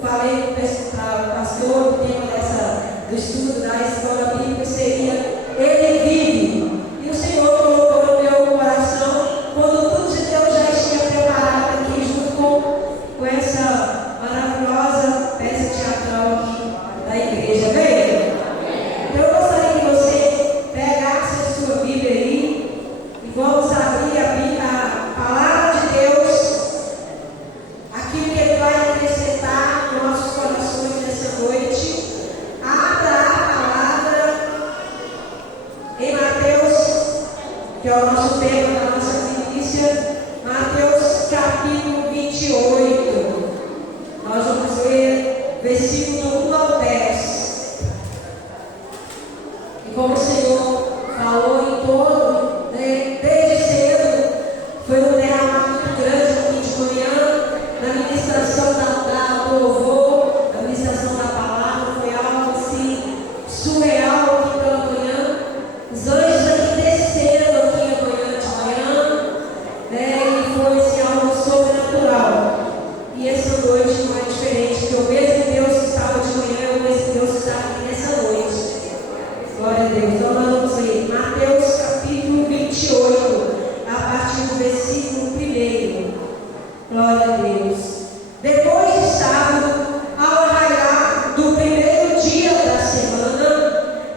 falei para o pastor, o tema do estudo da escola bíblica seria Ele vive. E o Senhor colocou no meu coração, quando tudo de Deus já tinha preparado aqui, junto com essa maravilhosa peça teatral aqui da igreja. Amém? Então eu gostaria que você pegasse a sua Bíblia aí e vamos abrir a palavra de Deus, aquilo que Ele vai acrescentar nos nossos corações nessa noite. Abra a palavra em Mateus, que é o nosso tema da nossa milícia, Mateus capítulo 28. Nós vamos ler versículo 1 ao 10. E como o Senhor falou em todo, desde cedo, foi um derramamento muito grande aqui de manhã, na ministração do louvor, na ministração da palavra, foi algo assim surreal aqui pela manhã. Os anjos aqui descendo aqui amanhã de manhã, e foi assim, algo sobrenatural. E essa noite não é diferente, porque o mesmo Deus que estava de manhã é o mesmo Deus que está aqui nessa noite. Glória a Deus. Então nós vamos ler Mateus capítulo 28, a partir do versículo 1. Glória a Deus. Depois de sábado, ao raiar do primeiro dia da semana,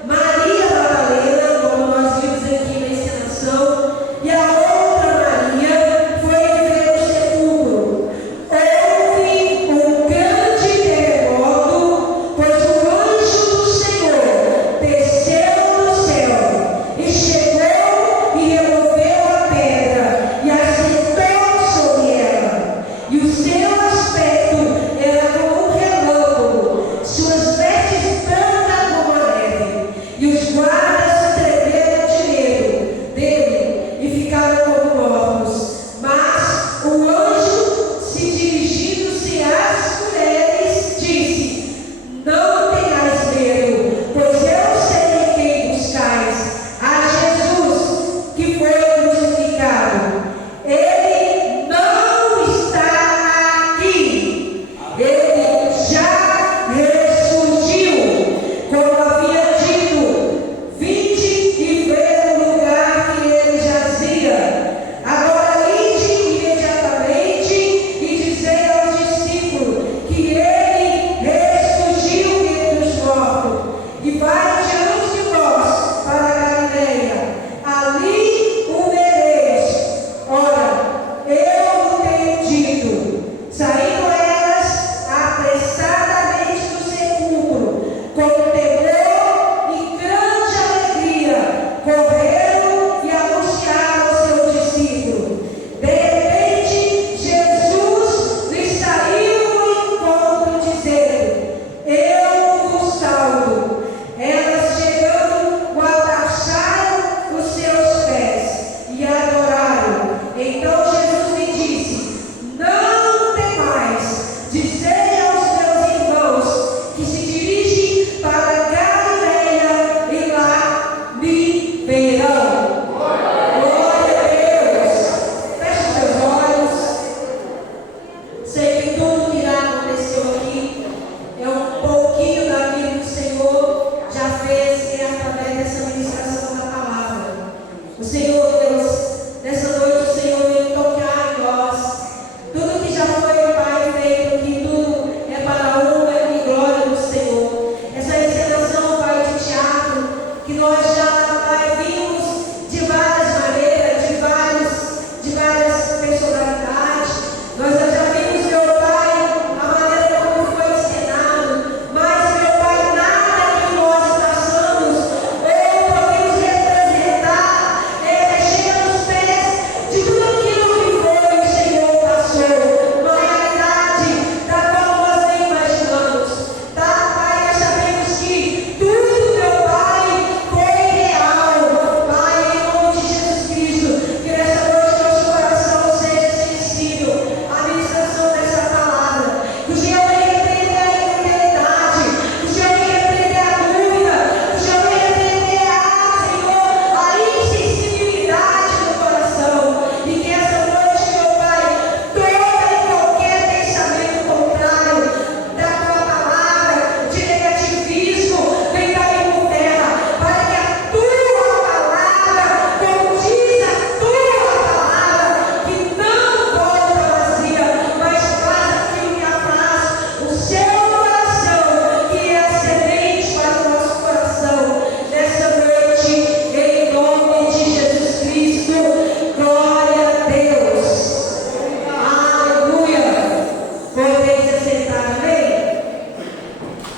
Maria Madalena, como nós vimos aqui na encenação, e a outra Maria foi ver o sepulcro. Houve um grande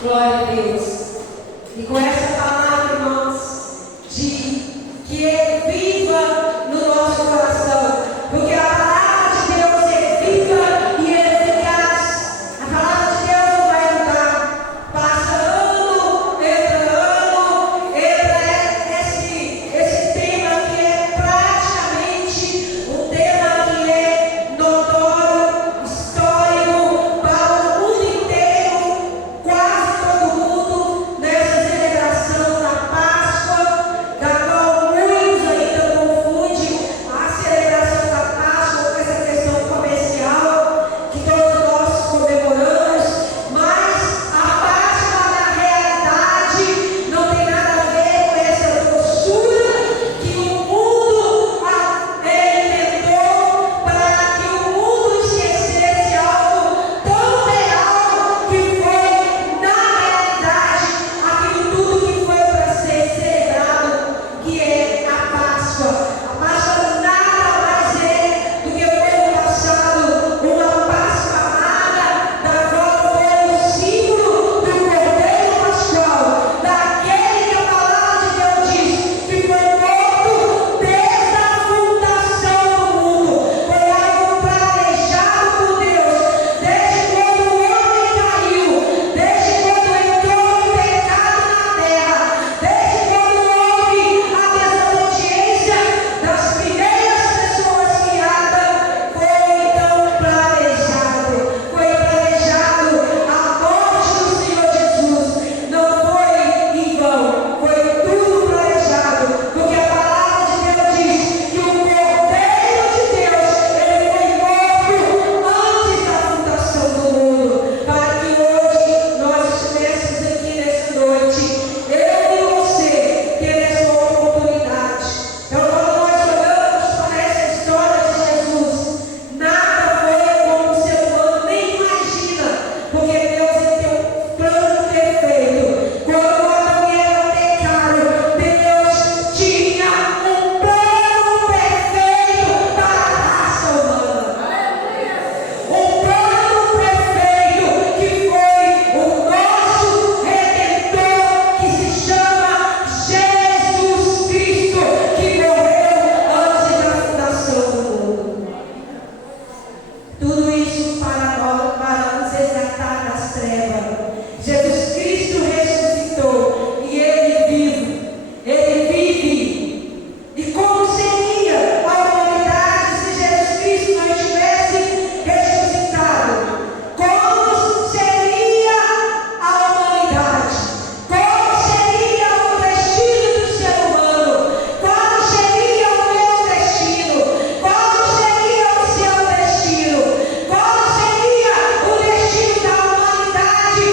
Glória a Deus. E com essa palavra, irmãos, de que Ele viva no nosso coração, porque a palavra de Deus é viva e eficaz. A palavra de Deus não vai mudar. Passa ano, entra esse tema que é praticamente um tema que é notório, histórico para o mundo inteiro, quase todo mundo, nessa celebração da Páscoa, da qual muitos ainda confundem a celebração da Páscoa com essa questão comercial que todos nós comemoramos, mas a Páscoa na realidade não tem nada a ver com essa postura que o mundo inventou para que o mundo esquecesse algo tão real que foi, na realidade, aquilo tudo que foi para ser celebrado, que é a Páscoa. A Páscoa nada mais é do que o ano passado, uma Páscoa amada, da qual foi o símbolo do Cordeiro Pascual, daquele que a palavra de Deus diz que foi morto desde a fundação do mundo. Foi algo planejado por Deus, desde quando o homem caiu, desde quando entrou o pecado na terra, desde quando houve a desobediência das primeiras pessoas criadas. Foi então planejado a morte do Senhor Jesus. Não foi em vão, foi tudo planejado, porque a palavra de Deus diz que o Cordeiro de Deus, ele foi morto antes da fundação do mundo, para que hoje nós estivéssemos aqui nessa noite, eu e você, ter essa oportunidade. Então, quando nós olhamos para essa história de Jesus, nada foi como o ser humano nem imagina, porque Deus tem um plano perfeito. Quando Adão e Eva pecaram, Deus tinha um plano perfeito para a raça humana. Um plano perfeito que foi o nosso Redentor, que se chama Jesus Cristo, que morreu antes da fundação do mundo. Tudo isso para nos resgatar das trevas. Jesus Cristo ressuscitou e Ele vive. Ele vive. E como seria a humanidade se Jesus Cristo não tivesse ressuscitado? Como seria a humanidade? Como seria o destino do ser humano? Qual seria o meu destino? Qual seria o seu destino? Qual seria o destino da humanidade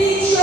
contemplar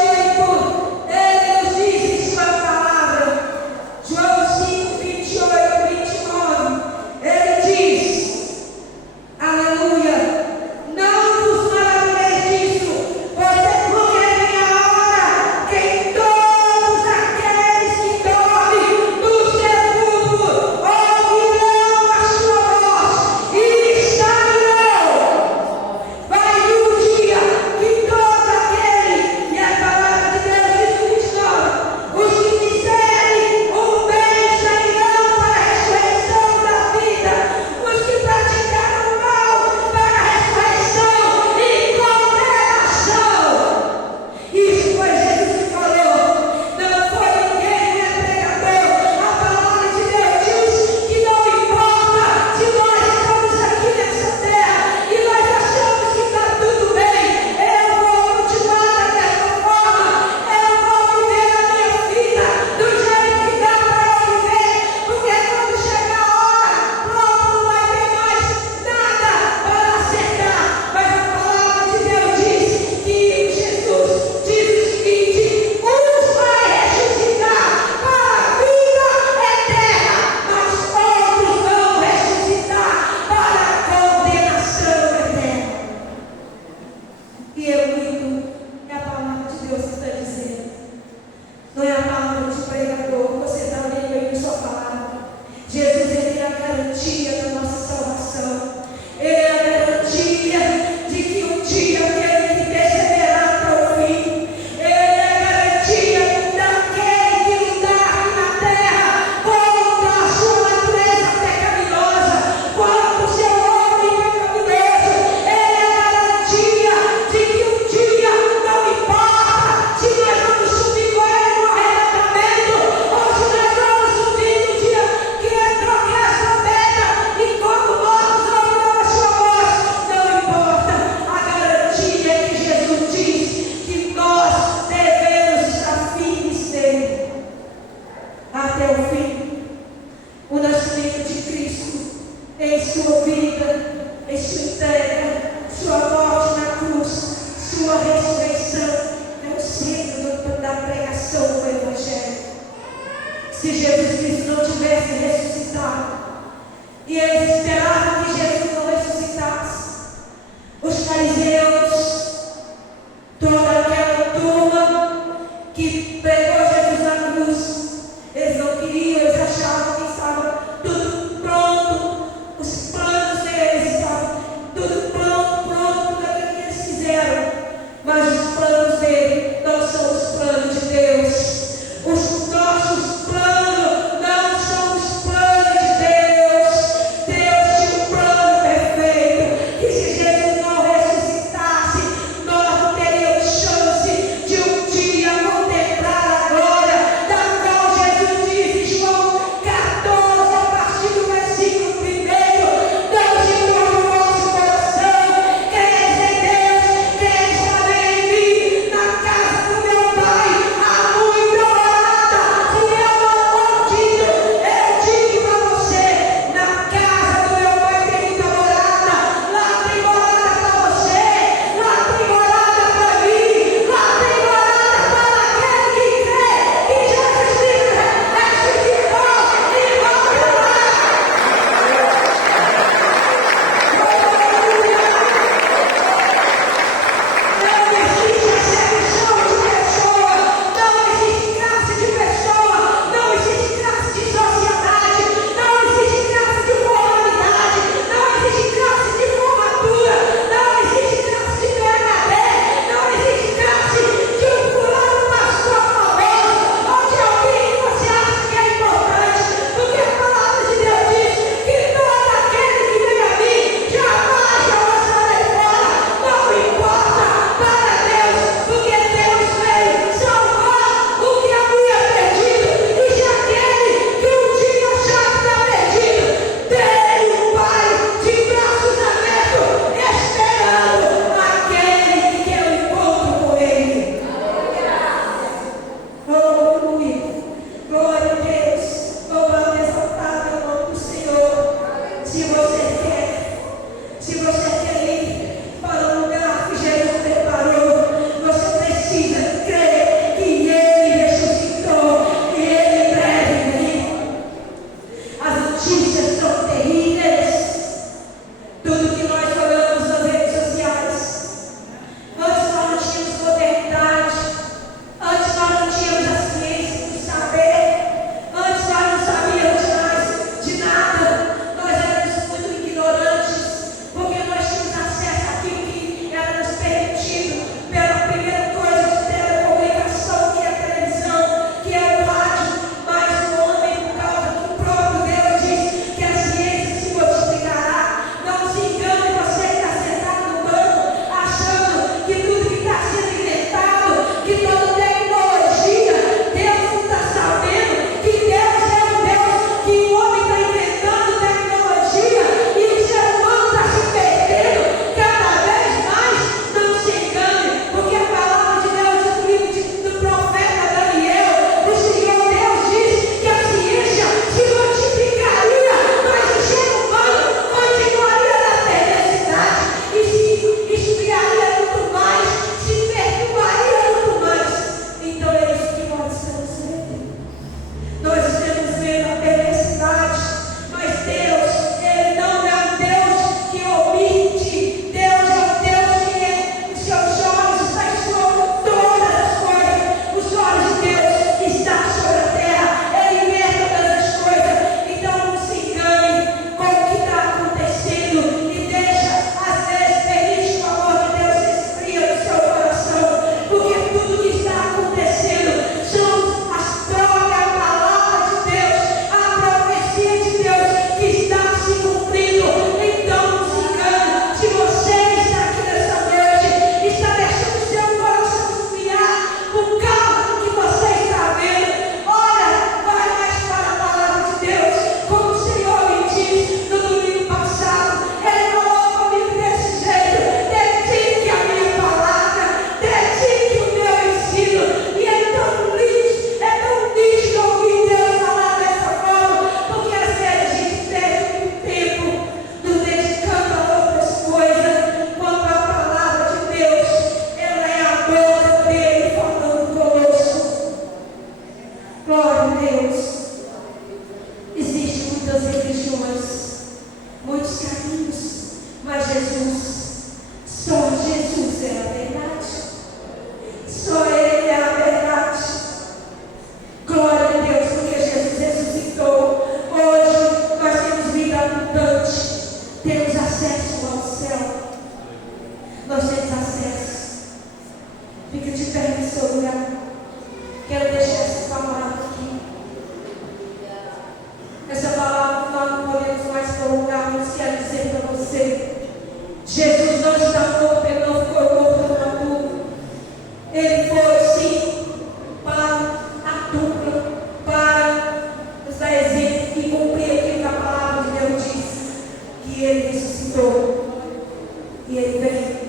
E ele vem.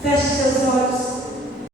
Feche seus olhos.